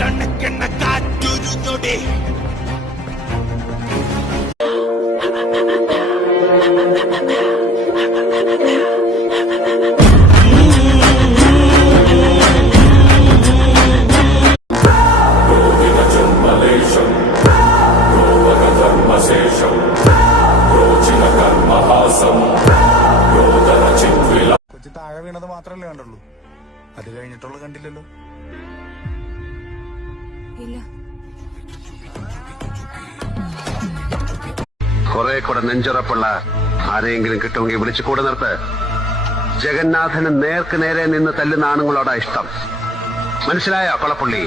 തണുക്കണ കാറ്റൊരു ഞൊടി. കൊച്ചി താഴെ വീണത് മാത്രല്ലേ കണ്ടുള്ളൂ, അത് കഴിഞ്ഞിട്ടുള്ള കണ്ടില്ലല്ലോ. കുറെ കൂടെ നെഞ്ചുറപ്പുള്ള ആരെയെങ്കിലും കിട്ടുമെങ്കിൽ വിളിച്ചു കൂടെ നിർത്ത്. ജഗന്നാഥന് നേർക്ക് നേരെ നിന്ന് തല്ലുന്ന ആണുങ്ങളോടാ ഇഷ്ടം. മനസ്സിലായോ കൊളപ്പുള്ളി?